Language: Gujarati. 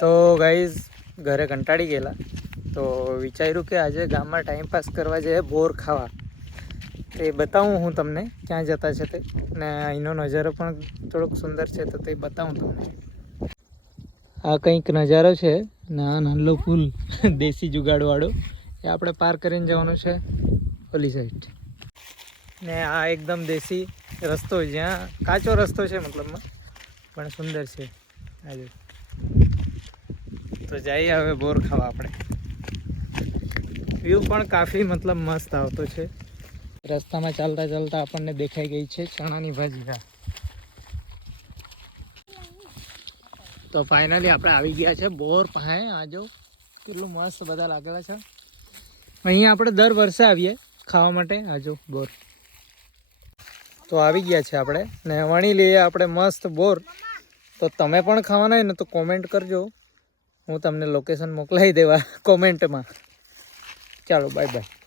તો ગાઈઝ ઘરે કંટાળી ગયેલા તો વિચાર્યું કે આજે ગામમાં ટાઈમપાસ કરવા જઈએ, બોર ખાવા. તે બતાવું હું તમને ક્યાં જતા છે તે, ને અહીંનો નજારો પણ થોડોક સુંદર છે તો તે બતાવું તમને. આ કંઈક નજારો છે ને આ નાનો પુલ દેશી જુગાડવાળો એ આપણે પાર કરીને જવાનું છે ઓલી સાઈડ. ને આ એકદમ દેશી રસ્તો, જ્યાં કાચો રસ્તો છે મતલબમાં, પણ સુંદર છે આજે. તો જઈએ હવે બોર ખાવા આપણે. વ્યૂ પણ કાફી મતલબ મસ્ત આવતો છે. રસ્તામાં ચાલતા ચાલતા આપણને દેખાઈ ગઈ છે ચણાની ભાજી. તો ફાઇનલી આપણે આવી ગયા છે બોર પાસે. આ જો કેટલું મસ્ત બધા લાગેલા છે. અહીંયા આપણે દર વર્ષે આવીએ ખાવા માટે. આ જો બોર તો આવી ગયા છે આપણે, ને વણી લઈએ આપણે મસ્ત બોર. તો તમે પણ ખાવાના હોય ને તો કોમેન્ટ કરજો, હું તમને લોકેશન મોકલાવી દેવા કોમેન્ટમાં. ચાલો બાય બાય.